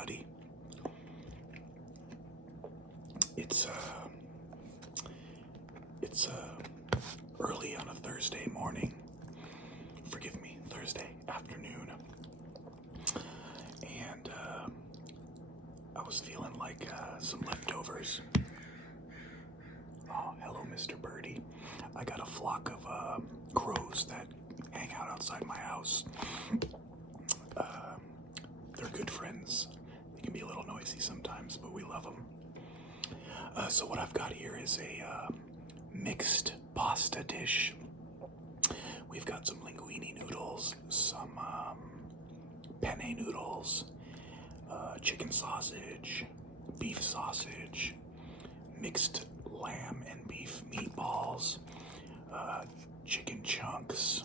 everybody. It's early on a Thursday morning. Forgive me, Thursday afternoon. And I was feeling like some leftovers. Oh, hello, Mr. Birdie. I got a flock of crows that hang out outside my house. They're good friends. They can be a little noisy sometimes, but we love them. So what I've got here is a mixed pasta dish. We've got some linguine noodles, some penne noodles, chicken sausage, beef sausage, mixed lamb and beef meatballs, chicken chunks,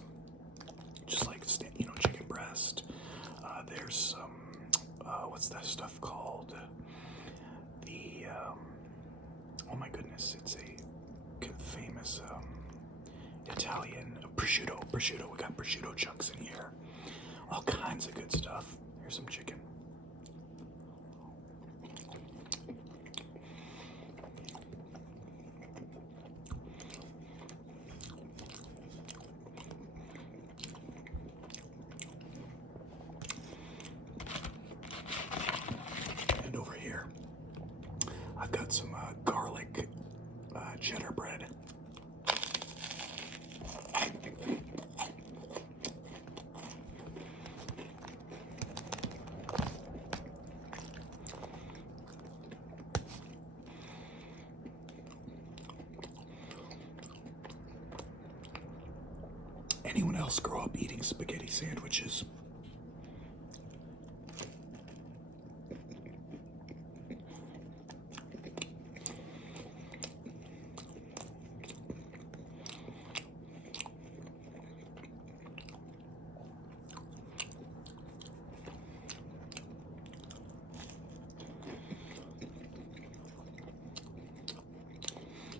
just like, chicken breast. There's some, what's that stuff called? Oh my goodness, it's a famous Italian prosciutto. We got prosciutto chunks in here. All kinds of good stuff. Here's some chicken. And over here, I've got some garlic cheddar bread. Anyone else grow up eating spaghetti sandwiches?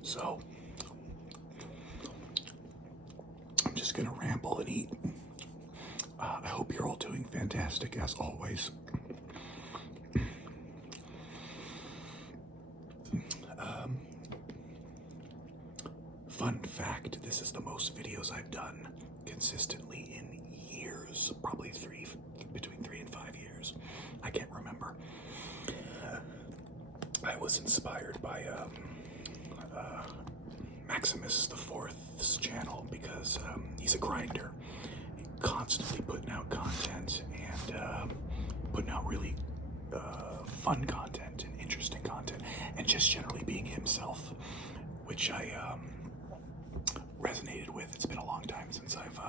So, I'm just gonna ramble and eat. I hope you're all doing fantastic as always. Fun fact, this is the most videos I've done consistently in years, probably between 3 and 5 years. I can't remember. I was inspired by Maximus the Fourth's channel because he's a grinder, constantly putting out content and putting out really fun content and interesting content, and just generally being himself, which I resonated with. It's been a long time since I've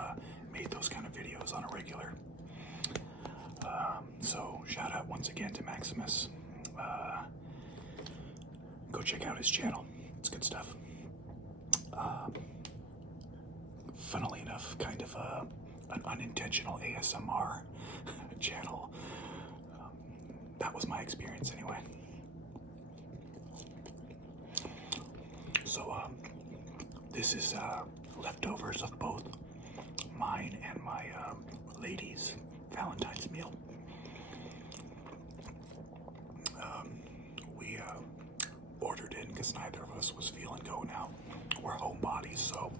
made those kind of videos on a regular. So shout out once again to Maximus. Go check out his channel. It's good stuff. Funnily enough, kind of an unintentional ASMR channel. That was my experience anyway. So this is leftovers of both mine and my lady's Valentine's meal. We ordered in because neither of us was feeling going out. We're homebodies, so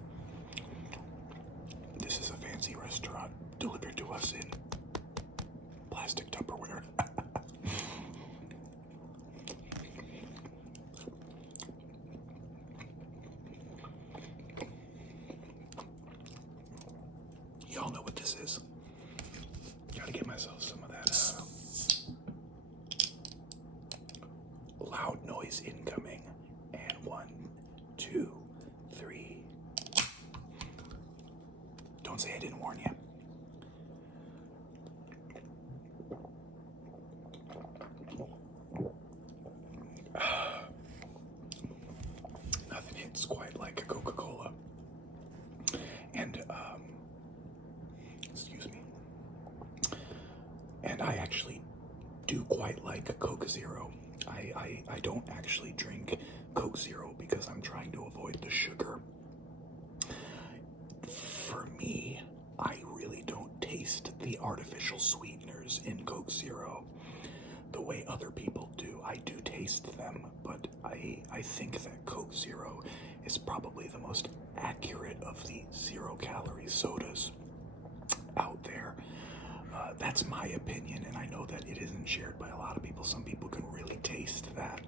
this is a fancy restaurant delivered to us in plastic Tupperware. Y'all know what this is. Gotta get myself some of that loud noise incoming. And 1, 2, 3. Don't say I didn't warn you. Nothing hits quite like a Coca-Cola. And, excuse me. And I actually do quite like a Coke Zero. I don't actually drink Coke Zero because I'm trying to avoid the sugar. For me, I really don't taste the artificial sweeteners in Coke Zero. The way other people do. I do taste them, but I think that Coke Zero is probably the most accurate of the 0-calorie sodas out there. That's my opinion, and I know that it isn't shared by a lot of people. Some people can really taste that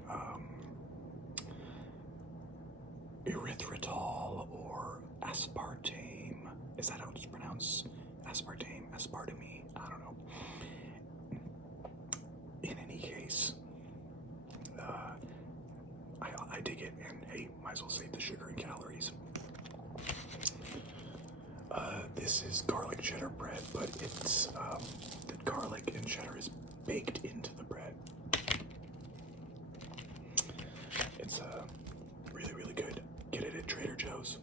erythritol or aspartame. Is that how it's pronounced? Aspartame, aspartame, I don't know. In any case, I dig it, and hey, might as well save the sugar and calories. This is garlic cheddar bread, but it's the garlic and cheddar is baked into the bread. It's really, really good. Get it at Trader Joe's.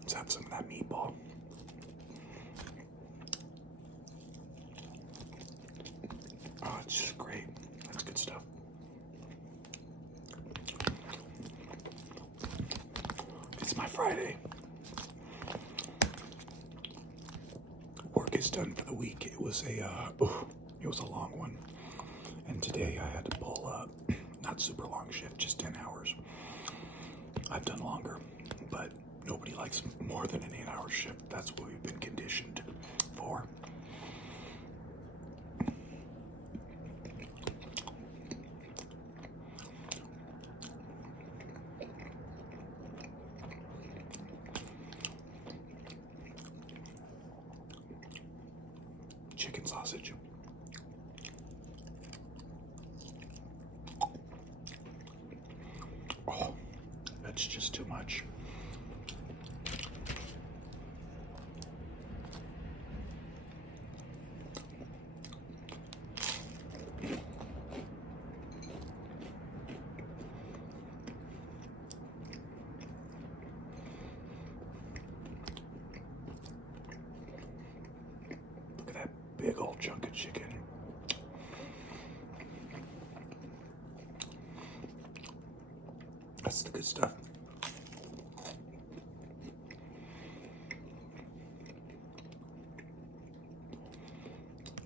Let's have some of that meatball. Oh, it's just great. That's good stuff. It's my Friday. Work is done for the week. It was a long one. And today I had to pull not super long shift, just 10 hours. I've done longer, but nobody likes more than an 8-hour shift. That's what we've been conditioned for. Chicken sausage. Oh, that's just too much. Look at that big old chunk of chicken. That's the good stuff.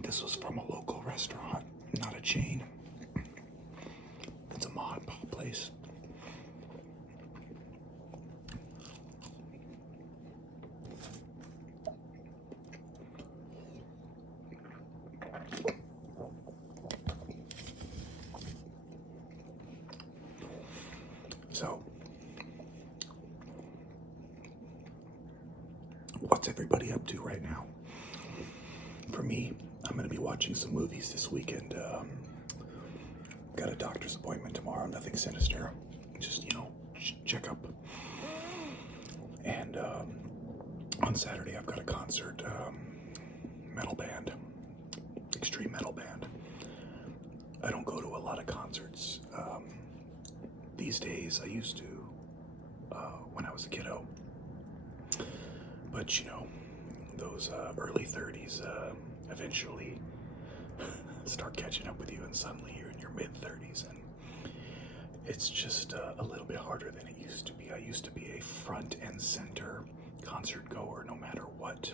This was from a local restaurant, not a chain. It's a mom and pop place. So, what's everybody up to right now? For me, I'm going to be watching some movies this weekend. Got a doctor's appointment tomorrow, nothing sinister. Just, check up. And on Saturday, I've got a concert, metal band, extreme metal band. I don't go to a lot of concerts these days. I used to when I was a kiddo. But, those early 30s eventually start catching up with you, and suddenly you're in your mid-30s, and it's just a little bit harder than it used to be. I used to be a front and center concert goer no matter what.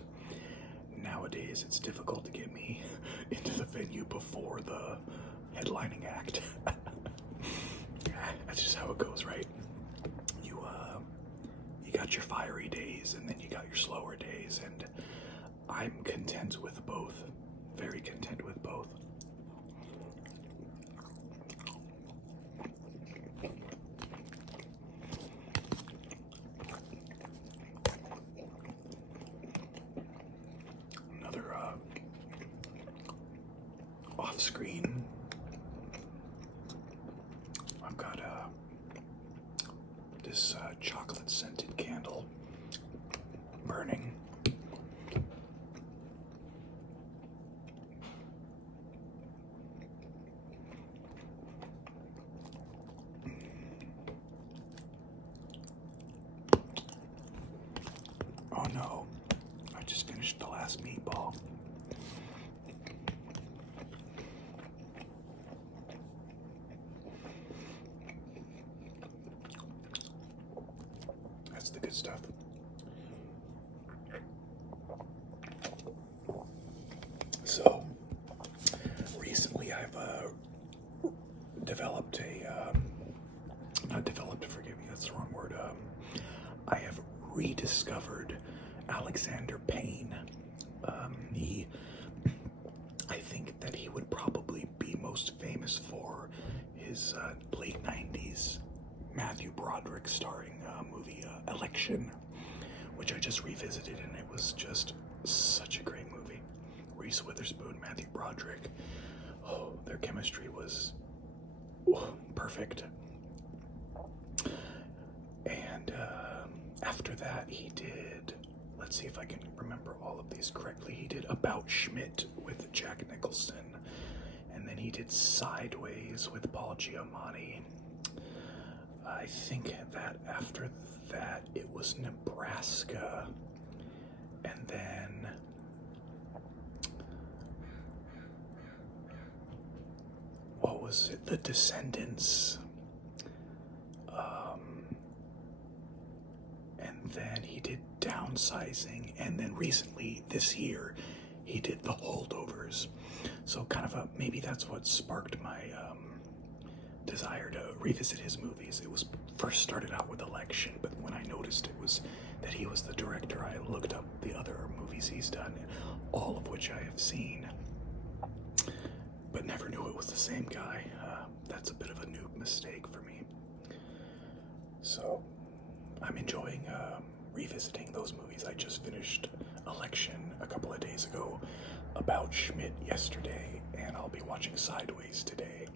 Nowadays, it's difficult to get me into the venue before the headlining act. That's just how it goes, right? You got your fiery days, and then you got your slower days, and I'm content with both. Very content with both. Another off-screen. I've got this chocolate-scented candle burning. Oh no, I just finished That's the good stuff. So, recently I've developed not developed, forgive me, that's the wrong word. I have rediscovered Alexander Payne. I think that he would probably be most famous for his late 90s Matthew Broderick starring movie Election, which I just revisited, and it was just such a great movie. Reese Witherspoon, Matthew Broderick, oh, their chemistry was perfect. And after that, he did, let's see if I can remember all of these correctly. He did About Schmidt with Jack Nicholson, and then he did Sideways with Paul Giamatti. I think that after that, it was Nebraska, and then what was it? The Descendants. And then he did Downsizing, and then recently, this year, he did The Holdovers. So kind of maybe that's what sparked my desire to revisit his movies. It was first started out with Election, but when I noticed it was that he was the director, I looked up the other movies he's done, all of which I have seen, but never knew it was the same guy. That's a bit of a new mistake for me. So I'm enjoying revisiting those movies. I just finished Election a couple of days ago, About Schmidt yesterday, and I'll be watching Sideways today.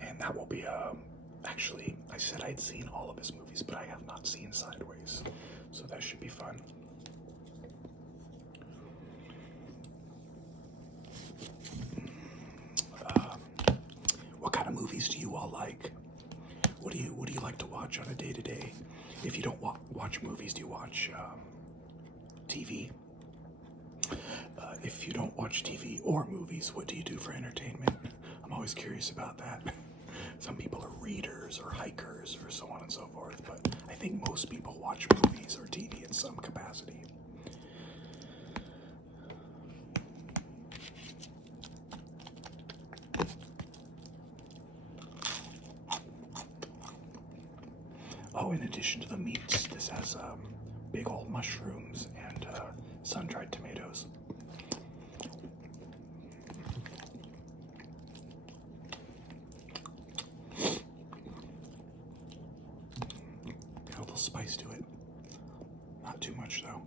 And that will be, actually, I said I'd seen all of his movies, but I have not seen Sideways, so that should be fun. What kind of movies do you all like? What do you like to watch on a day-to-day? If you don't watch movies, do you watch TV? If you don't watch TV or movies, what do you do for entertainment? I'm always curious about that. Some people are readers or hikers or so on and so forth, but I think most people watch movies or TV in some capacity. Oh, in addition to the meats, this has big old mushrooms and sun-dried tomatoes. Got a little spice to it. Not too much, though.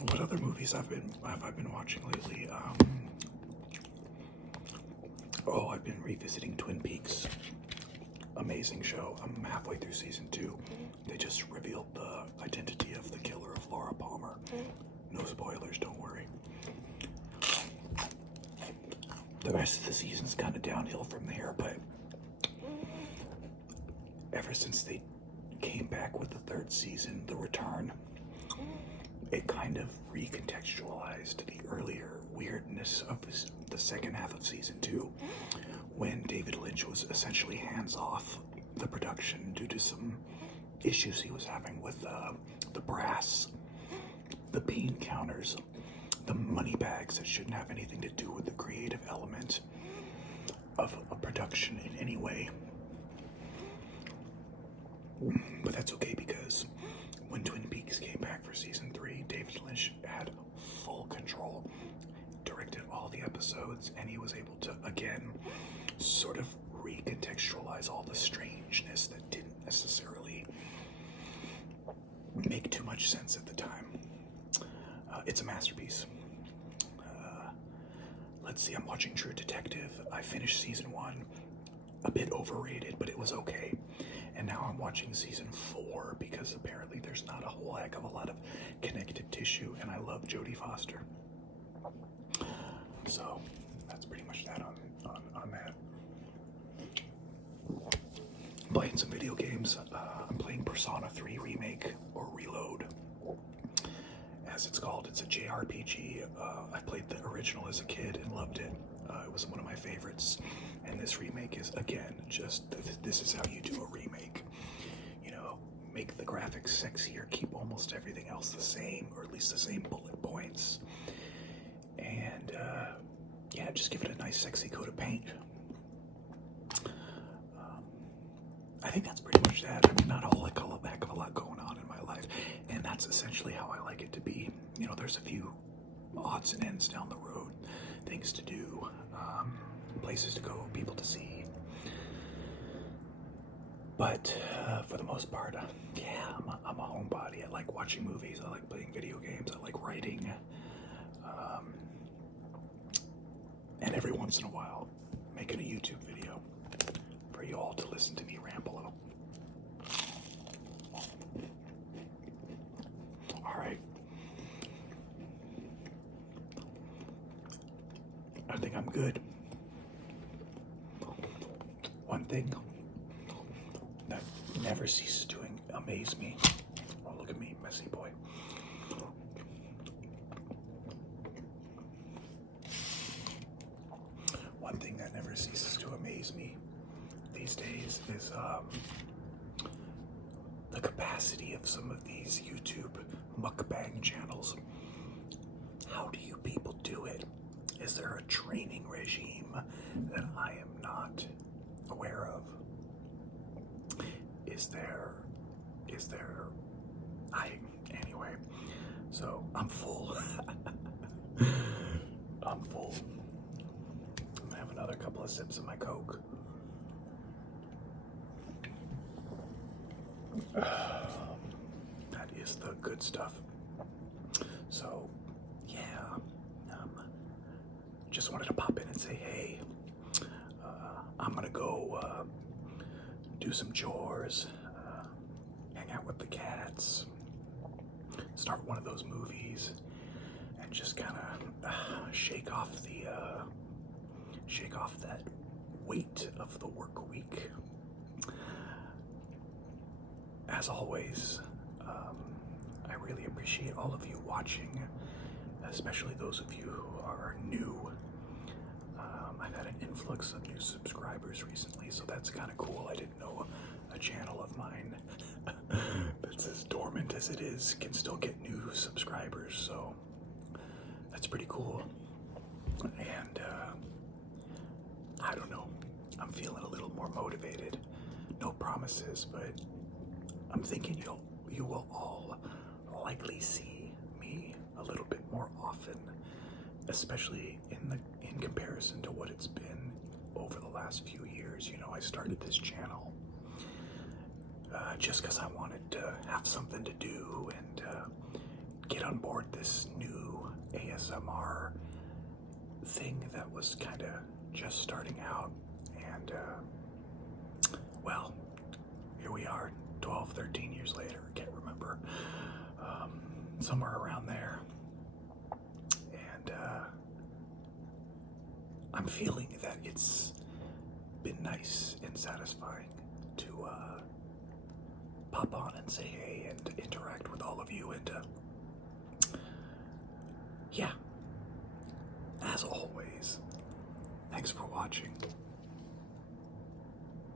What other movies have I been watching lately? I've been revisiting Twin Peaks. Amazing show. I'm halfway through season 2. They just revealed the identity of the killer of Laura Palmer. No spoilers, don't worry. The rest of the season's kind of downhill from there, but ever since they came back with the third season, The Return, it kind of recontextualized the earlier weirdness of the second half of season 2, when David Lynch was essentially hands off the production due to some issues he was having with the brass, the bean counters, the money bags that shouldn't have anything to do with the creative element of a production in any way. But that's okay, because when Twin Peaks came back for season 3, David Lynch had full control, directed all the episodes, and he was able to, again, sort of recontextualize all the strangeness that didn't necessarily make too much sense at the time. It's a masterpiece. Let's see, I'm watching True Detective. I finished season 1, a bit overrated, but it was okay. And now I'm watching season 4 because apparently there's not a whole heck of a lot of connective tissue, and I love Jodie Foster. So that's pretty much that on that. Playing some video games. I'm playing Persona 3 Remake or Reload. as it's called. It's a JRPG. I played the original as a kid and loved it. It was one of my favorites. And this remake is, again, just this is how you do a remake. You know, make the graphics sexier, keep almost everything else the same, or at least the same bullet points. And yeah, just give it a nice, sexy coat of paint. I think that's pretty much that. I mean, not a heck of a lot going on in my life, and that's essentially how I like it to be. You know, there's a few odds and ends down the road, things to do, places to go, people to see. But for the most part, yeah, I'm a homebody. I like watching movies. I like playing video games. I like writing. And every once in a while, making a YouTube video for you all to listen to me ramble. All right. I think I'm good. One thing that never ceases to amaze me. Oh, look at me, messy boy. One thing that never ceases to amaze me these days is the capacity of some of these YouTube mukbang channels. How do you people do it? Is there a training regime that I am not aware of? Anyway, so I'm full. I'm full. I'm gonna have another couple of sips of my Coke. That is the good stuff. So, yeah, just wanted to pop in and say, hey, I'm gonna go do some chores, hang out with the cats, start one of those movies, and just kind of shake off that weight of the work week. As always, I really appreciate all of you watching, especially those of you who are new. I've had an influx of new subscribers recently, so that's kind of cool. I didn't know a channel of mine that's as dormant as it is can still get new subscribers, so that's pretty cool. And I don't know, I'm feeling a little more motivated. No promises, but I'm thinking you will all likely see me a little bit more often, especially in comparison to what it's been over the last few years. You know, I started this channel just because I wanted to have something to do and get on board this new ASMR thing that was kind of just starting out. And well, here we are 12, 13 years later, I can't remember, somewhere around there. And I'm feeling that it's been nice and satisfying to pop on and say hey and interact with all of you. And yeah, as always, thanks for watching.